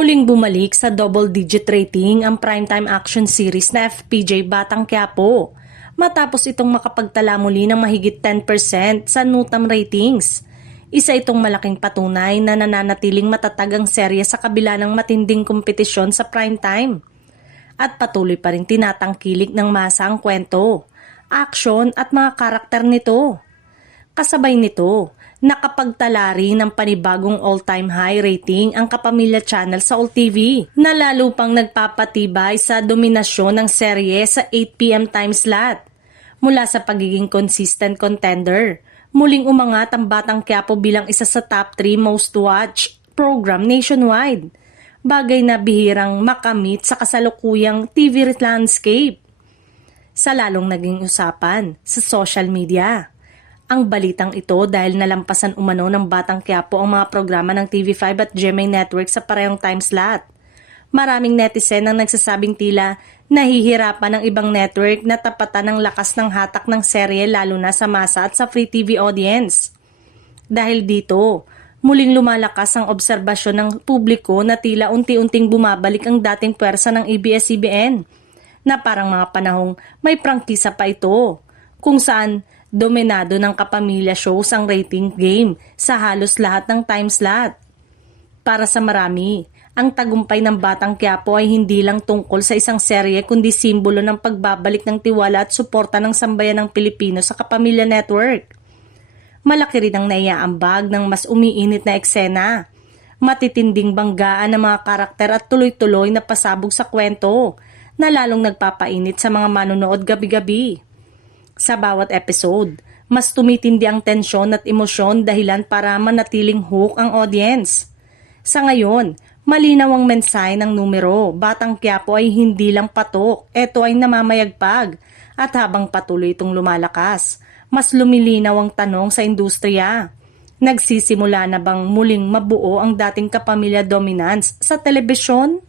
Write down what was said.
Muling bumalik sa double-digit rating ang primetime action series na FPJ Batang Quiapo matapos itong makapagtala muli ng mahigit 10% sa NUTAM ratings. Isa itong malaking patunay na nananatiling matatag ang serye sa kabila ng matinding kompetisyon sa primetime. At patuloy pa rin tinatangkilik ng masa ang kwento, aksyon at mga karakter nito. Kasabay nito, nakapagtala rin ng panibagong all-time high rating ang Kapamilya Channel sa All TV na lalo pang nagpapatibay sa dominasyon ng serye sa 8 PM time slot. Mula sa pagiging consistent contender, muling umangat ang Batang Quiapo bilang isa sa top 3 most watched program nationwide. Bagay na bihirang makamit sa kasalukuyang TV landscape. Sa lalong naging usapan sa social media. Ang balitang ito dahil nalampasan umano ng Batang Quiapo ang mga programa ng TV5 at GMA Network sa parehong time slot. Maraming netizen ang nagsasabing tila nahihirapan ng ibang network na tapatan ng lakas ng hatak ng serye lalo na sa masa at sa free TV audience. Dahil dito, muling lumalakas ang obserbasyon ng publiko na tila unti-unting bumabalik ang dating puwersa ng ABS-CBN na parang mga panahong may prangkisa pa ito kung saan dominado ng Kapamilya shows ang rating game sa halos lahat ng time slot. Para sa marami, ang tagumpay ng Batang Quiapo ay hindi lang tungkol sa isang serye kundi simbolo ng pagbabalik ng tiwala at suporta ng sambayan ng Pilipino sa Kapamilya Network. Malaki rin ang naiaambag ng mas umiinit na eksena, matitinding banggaan ng mga karakter at tuloy-tuloy na pasabog sa kwento na lalong nagpapainit sa mga manonood gabi-gabi. Sa bawat episode, mas tumitindi ang tensyon at emosyon dahilan para manatiling hook ang audience. Sa ngayon, malinaw ang mensahe ng numero. Batang Quiapo ay hindi lang patok, ito ay namamayagpag. At habang patuloy itong lumalakas, mas lumilinaw ang tanong sa industriya. Nagsisimula na bang muling mabuo ang dating Kapamilya dominance sa telebisyon?